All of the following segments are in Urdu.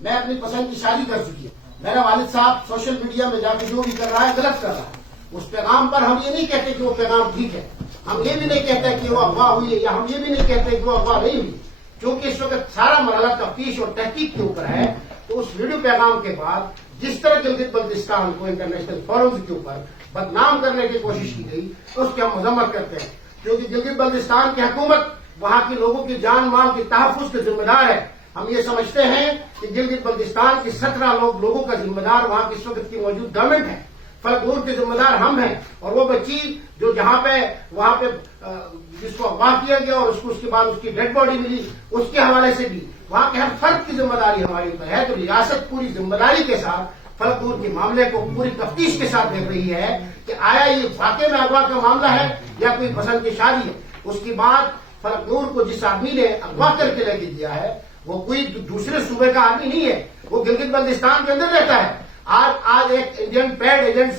میں اپنی پسند کی شادی کر چکی ہوں، میرا والد صاحب سوشل میڈیا میں جا کے جو بھی کر رہا ہے غلط کر رہا ہے، اس پیغام پر ہم یہ نہیں کہتے کہ وہ پیغام ٹھیک ہے، ہم یہ بھی نہیں کہتے کہ وہ افواہ ہوئی ہے، یا ہم یہ بھی نہیں کہتے کہ وہ افواہ نہیں ہوئی، کیونکہ اس وقت سارا مرحلہ تفتیش اور تحقیق کے اوپر ہے۔ تو اس ویڈیو پیغام کے بعد جس طرح گلگت بلتستان کو انٹرنیشنل فورمز کے اوپر بدنام کرنے کی کوشش کی گئی، اس کی ہم مذمت کرتے ہیں، کیونکہ گلگت بلتستان کی حکومت وہاں کے لوگوں کی جان مال کے تحفظ کے ذمہ دار ہے۔ ہم یہ سمجھتے ہیں کہ گلگت بلتستان کی 17 لوگوں کا ذمہ دار وہاں کی اس وقت کی موجود گورنمنٹ ہے، فلک نور کے ذمہ دار ہم ہیں، اور وہ بچی جو جہاں پہ وہاں پہ جس کو اغوا کیا گیا اور اس کے بعد اس کی ڈیڈ باڈی ملی، اس کے حوالے سے بھی وہاں کے ہر فرد کی ذمہ داری ہمارے اوپر ہے۔ تو ریاست پوری ذمہ داری کے ساتھ فلک نور کے معاملے کو پوری تفتیش کے ساتھ دیکھ رہی ہے کہ آیا یہ واقعی میں اغوا کا معاملہ ہے یا کوئی پسند کی شادی ہے۔ اس کے بعد فلک نور کو جس آدمی نے اغوا کر کے لے کے دیا ہے وہ کوئی دوسرے صوبے کا آدمی نہیں ہے، وہ گلگت بلتستان کے اندر رہتا ہے۔ آج ایک انڈین پیڈ ایجنٹ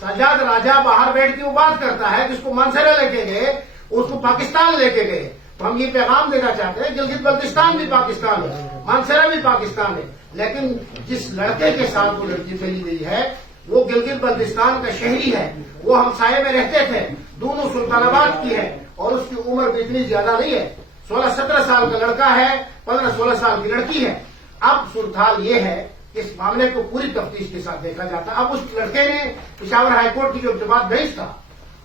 سجاد راجہ باہر بیٹھ کے وہ بات کرتا ہے، جس کو مانسہرہ لے کے گئے، اس کو پاکستان لے کے گئے۔ تو ہم یہ پیغام دینا چاہتے ہیں، گلگت بلتستان بھی پاکستان ہے، مانسہرہ بھی پاکستان ہے، لیکن جس لڑکے کے ساتھ وہ لڑکی پھیلی گئی ہے وہ گلگت بلتستان کا شہری ہے، وہ ہمسائے میں رہتے تھے، دونوں سلطان آباد کی ہے، اور اس کی عمر بھی اتنی زیادہ نہیں ہے، 16-17 سال کا لڑکا ہے، 15-16 سال کی لڑکی ہے۔ اب صورتحال یہ ہے کہ اس معاملے کو پوری تفتیش کے ساتھ دیکھا جاتا ہے۔ اب اس لڑکے نے پشاور ہائی کورٹ کی جو اقتباس بھیج تھا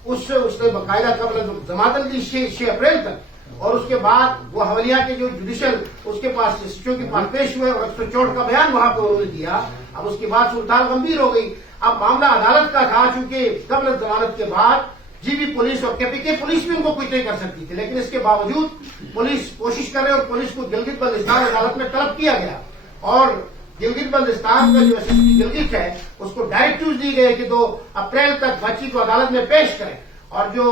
اس نے باقاعدہ قبل ضمانت دی 6 اپریل تک، اور اس کے بعد وہ حولیہ کے جو جوڈیشل اس کے پاس کے پاس پیش ہوئے اور 164 کا بیان وہاں پہ انہوں نے دیا۔ اب اس کے بعد صورتحال گمبھیر ہو گئی۔ اب معاملہ عدالت کا تھا، چونکہ قبل ضمانت کے بعد جی بی پولیس اور کے پی کے پولیس بھی ان کو کچھ نہیں کر سکتی تھی، لیکن اس کے باوجود پولیس کوشش کرے اور پولیس کو گلگت بلتستان عدالت میں طلب کیا گیا، اور گلگت بلتستان کا جو ایس ایس پی گلگت ہے اس کو ڈائریکٹیوز دی گئے کہ 2 اپریل تک بچی کو عدالت میں پیش کریں، اور جو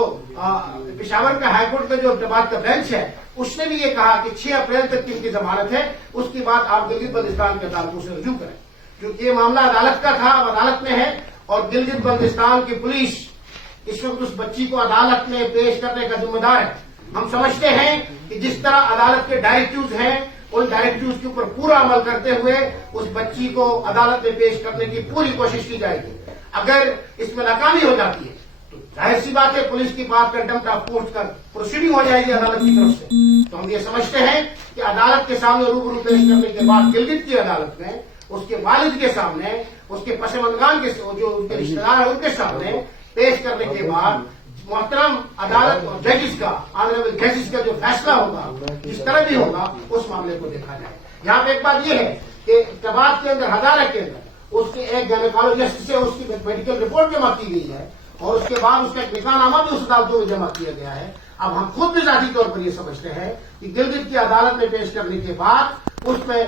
پشاور کا ہائی کورٹ کا جو اقتباس کا بینچ ہے اس نے بھی یہ کہا کہ 6 اپریل تک کی ان کی ضمانت ہے، اس کے بعد آپ گلگت بلتستان کے عدالتوں سے رجوع کریں، کیونکہ یہ معاملہ عدالت کا تھا، اب عدالت میں ہے، اور گلگت بلتستان کی پولیس اس وقت اس بچی کو عدالت میں پیش کرنے کا ذمہ دار ہے۔ ہم سمجھتے ہیں کہ جس طرح عدالت کے ڈائریکٹیوز ہیں ان ڈائریکٹیوز کے اوپر پورا عمل کرتے ہوئے اس بچی کو عدالت میں پیش کرنے کی پوری کوشش کی جائے گی۔ اگر اس میں ناکامی ہو جاتی ہے تو ظاہر سی بات ہے پولیس کی بات کنٹمپٹ آف کورٹ کا پروسیڈنگ ہو جائے گی عدالت کی طرف سے۔ تو ہم یہ سمجھتے ہیں کہ عدالت کے سامنے روبرو پیش کرنے کے بعد گلگت کی عدالت میں اس کے والد کے سامنے، اس کے پسماندگان کے جو ان کے رشتہ دار ہیں ان کے سامنے پیش کرنے کے بعد محترم عدالت اور ججز کا آنریبل ججز کا جو فیصلہ ہوگا جس طرح بھی ہوگا اس معاملے کو دیکھا جائے۔ یہاں پہ ایک بات یہ ہے کہ اقتباس کے اندر ہزارہ کے اندر اس کے ایک گائنیکالوجسٹ سے اس کی میڈیکل رپورٹ جمع کی گئی ہے، اور اس کے بعد اس کا ایک نکاح نامہ بھی اس عدالتوں میں جمع کیا گیا ہے۔ اب ہم خود بھی ذاتی طور پر یہ سمجھتے ہیں کہ گلگت کی عدالت میں پیش کرنے کے بعد اس میں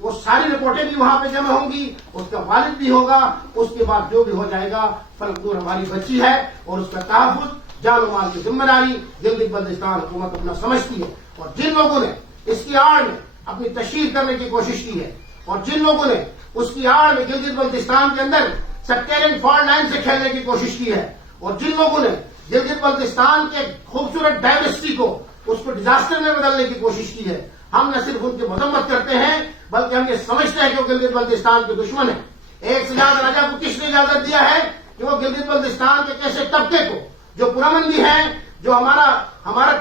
وہ ساری رپورٹیں بھی وہاں پہ جمع ہوں گی، اس کا والد بھی ہوگا، اس کے بعد جو بھی ہو جائے گا، فلک نور ہماری بچی ہے اور اس کا تحفظ جان و مال کی ذمہ داری گلگت بلتستان حکومت اپنا سمجھتی ہے۔ اور جن لوگوں نے اس کی آڑ میں اپنی تشہیر کرنے کی کوشش کی ہے، اور جن لوگوں نے اس کی آڑ میں گلگت بلتستان کے اندر سیکٹیرین فالٹ لائن سے کھیلنے کی کوشش کی ہے، اور جن لوگوں نے گلگت بلتستان کے خوبصورت ڈائیورسٹی کو اس کو ڈیزاسٹر میں بدلنے کی کوشش کی ہے، ہم نہ صرف ان کی مذمت کرتے ہیں بلکہ ہم یہ سمجھتے ہیں کہ وہ گلگت بلتستان کے دشمن ہیں۔ ایک سجاد راجہ کو کس نے اجازت دیا ہے کہ وہ گلگت بلتستان کے کیسے طبقے کو جو پرامندی ہے، جو ہمارا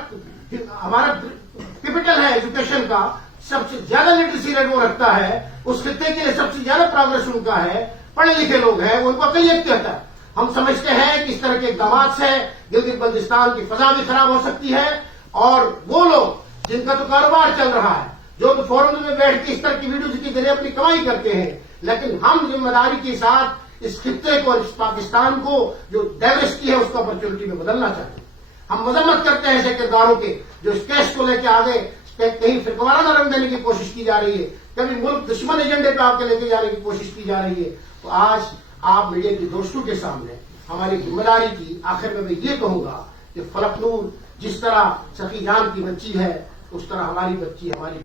کیپٹل ہے ایجوکیشن کا، سب سے زیادہ لٹریسی ریٹ وہ رکھتا ہے، اس خطے کے لیے سب سے زیادہ پروگریس ان کا ہے، پڑھے لکھے لوگ ہیں، وہ ان کو اقلیت کہتا ہے۔ ہم سمجھتے ہیں کہ اس طرح کے اقدامات سے گلگت بلتستان کی فضا بھی خراب ہو سکتی ہے، اور وہ لوگ جن کا تو کاروبار چل رہا ہے، جو تو فورم میں بیٹھ کے اس طرح کی ویڈیوز کے ذریعے اپنی کمائی کرتے ہیں، لیکن ہم ذمہ داری کے ساتھ اس خطے کو اور اس پاکستان کو جو ڈائیورسٹی ہے اس کو اپرچونٹی میں بدلنا چاہتے ہیں۔ ہم مذمت کرتے ہیں ایسے کرداروں کے جو اس کیس کو لے کے آگے کہیں فرقوارانہ رنگ دینے کی کوشش کی جا رہی ہے، کبھی ملک دشمن ایجنڈے پہ آپ کے لے کے جانے کی کوشش کی جا رہی ہے۔ تو آج آپ میڈیا کے دوستوں کے سامنے ہماری ذمہ داری کی آخر میں یہ کہوں گا کہ فلک نور جس طرح سخی جان کی بچی ہے اس طرح ہماری بچی ہماری